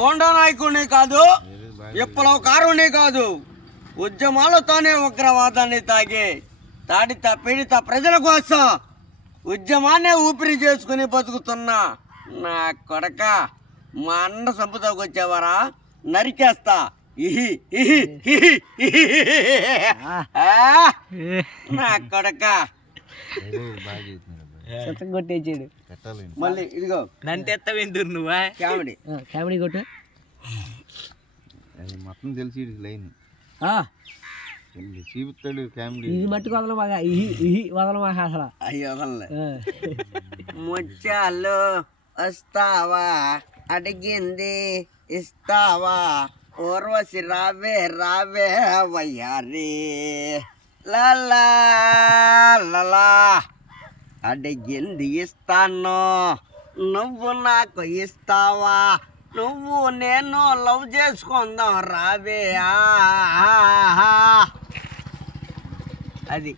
గోండా నాయకుడిని కాదు, విప్లవకారుని కాదు, ఉద్యమాలతోనే ఉగ్రవాదాన్ని తాగి తాడిత పీడిత ప్రజల కోసం ఉద్యమాన్నే ఊపిరి చేసుకుని బతుకుతున్నా నా కొడక. మా అన్న సంపుతాకు వచ్చేవారా నరికేస్తా. నా కొడక కొట్టేసాడు. మళ్ళీ ఇదిగో నంతెత్తవేందురు నువ్వా కామెడీ కామెడీ కొట్టు. మొత్తం తెలిసి లైన్ చూపుతాడు కామెడీ. ఇది మట్టుకు వదల బాగా ఇహి వదల మాకు అసలు. అయ్యో ముత్యాలు వస్తావా అడిగింది ఇస్తావా, ఊర్వశి రావే రావే వయ్యారి లలా అడిగింది ఇస్తాను, నువ్వు నాకు ఇస్తావా, నువ్వు నేను లవ్ చేసుకుందాం రావే. అది